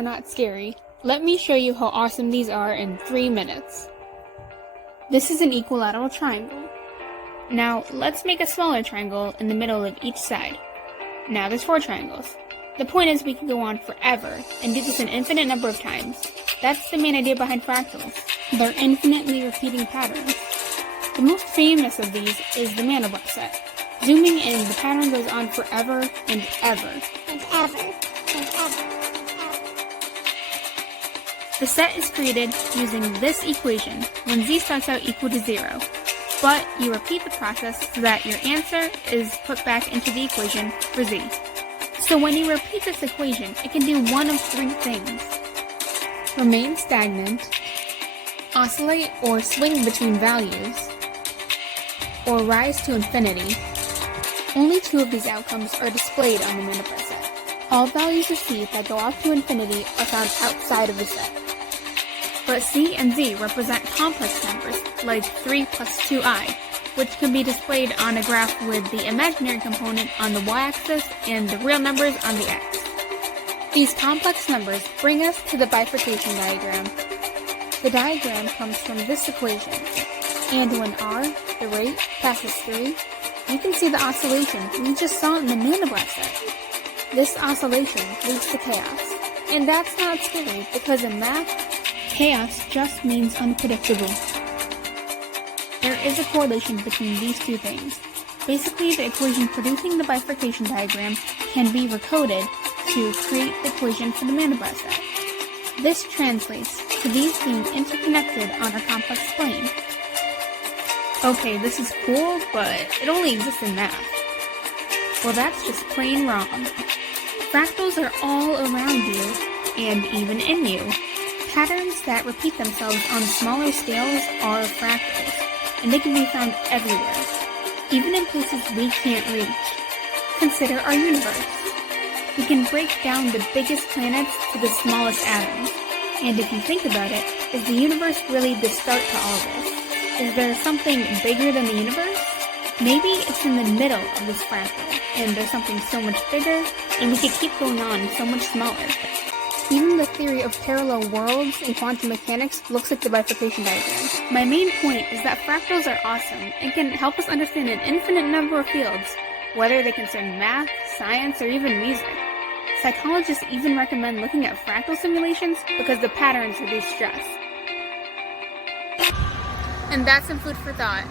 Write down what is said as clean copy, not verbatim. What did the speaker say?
are not scary, let me show you how awesome these are in 3 minutes. This is an equilateral triangle. Now, let's make a smaller triangle in the middle of each side. Now there's 4 triangles. The point is we can go on forever and do this an infinite number of times. That's the main idea behind fractals. They're infinitely repeating patterns. The most famous of these is the Mandelbrot set. Zooming in, the pattern goes on forever and ever. And ever. And ever. The set is created using this equation when z starts out equal to 0. But you repeat the process so that your answer is put back into the equation for z. So when you repeat this equation, it can do one of 3 things. Remain stagnant, oscillate or swing between values, or rise to infinity. Only 2 of these outcomes are displayed on the Mandelbrot set. All values of c that go off to infinity are found outside of the set. But c and z represent complex numbers, like 3 plus 2i, which can be displayed on a graph with the imaginary component on the y-axis and the real numbers on the x. These complex numbers bring us to the bifurcation diagram. The diagram comes from this equation, and when r, the rate, passes 3, you can see the oscillation we just saw in the Mandelbrot set. This oscillation leads to chaos, and that's not scary because in math, chaos just means unpredictable. There is a correlation between these 2 things. Basically, the equation producing the bifurcation diagram can be recoded to create the equation for the Mandelbrot set. This translates to these being interconnected on a complex plane. Okay, this is cool, but it only exists in math. Well, that's just plain wrong. Fractals are all around you, and even in you. Patterns that repeat themselves on smaller scales are fractals, and they can be found everywhere, even in places we can't reach. Consider our universe. We can break down the biggest planets to the smallest atoms, and if you think about it, is the universe really the start to all this? Is there something bigger than the universe? Maybe it's in the middle of this fractal, and there's something so much bigger, and we could keep going on so much smaller. Even the theory of parallel worlds in quantum mechanics looks like the bifurcation diagram. My main point is that fractals are awesome and can help us understand an infinite number of fields, whether they concern math, science, or even music. Psychologists even recommend looking at fractal simulations because the patterns reduce stress. And that's some food for thought.